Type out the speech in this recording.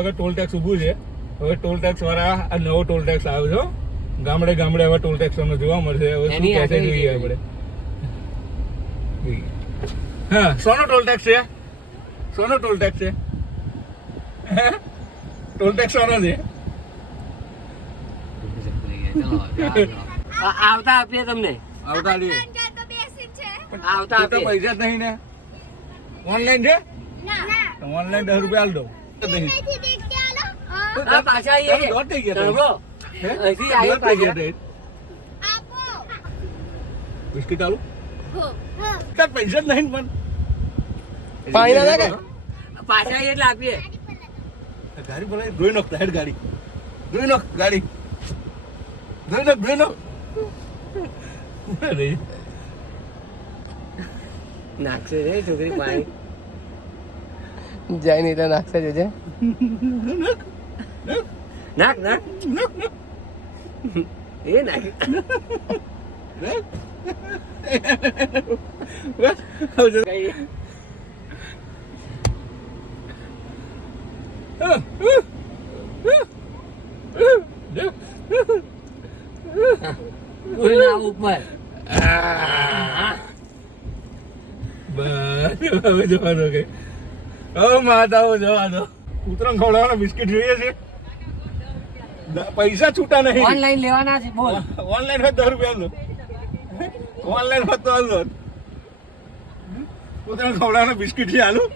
હવે toll tax ઊભું છે. હવે ટોલ ટેક્સ વાળા આ નવો ટોલ ટેક્સ આવ્યો છે. ગામડે ગામડે હવે ટોલ ટેક્સ જોવા મળશે. હવે શું કહે છે જોઈએ આપણે. હા, સોનો ટોલ ટેક્સ છે? સોનો ટોલ ટેક્સ છે? ટોલ ટેક્સ સોનો છે? આવતા આપીએ તમને. આવતા લઈએ. આવતા તો આપીએ. પૈસા જ નહીં ને. ઓનલાઈન છે? ઓનલાઈન 10 રૂપિયા આલ દો. નહીં. હા, પાછા આવીએ. દોઢ થઈ ગયા. ધર્મો. અહીંથી આવીએ પાછા. બિસ્કિટ આલુ? તાર પૈસા જ નહીં પણ. પાણી ના લાગે? પાછા આવીએ એટલે આપીએ. ગાડી બોલાવી ધોઈ નાખ. હેડ ગાડી ધોઈ નાખ. ગાડી ધોઈ નાખ. ધોઈ નાખ. નાખશે રે છોકરી પાણી. જાય નહીં એટલે નાખશે જોજે. નાખ નાખ. એ નાખ. કઈ બોલના ઉપર. બસ હવે જવા દો કે. હવે માતાઓ જવા દો. ઉતરણ ખવડાવવાના બિસ્કિટ જોઈએ છે. પૈસા છૂટા નહીં. ઓનલાઈન લેવાના છે બોલ. ઓનલાઈન હોય 10 રૂપિયા લો. ઓનલાઈન હોત તો હાલ દો. ઉતરણ ખવડાવવાના બિસ્કિટ છે હાલું.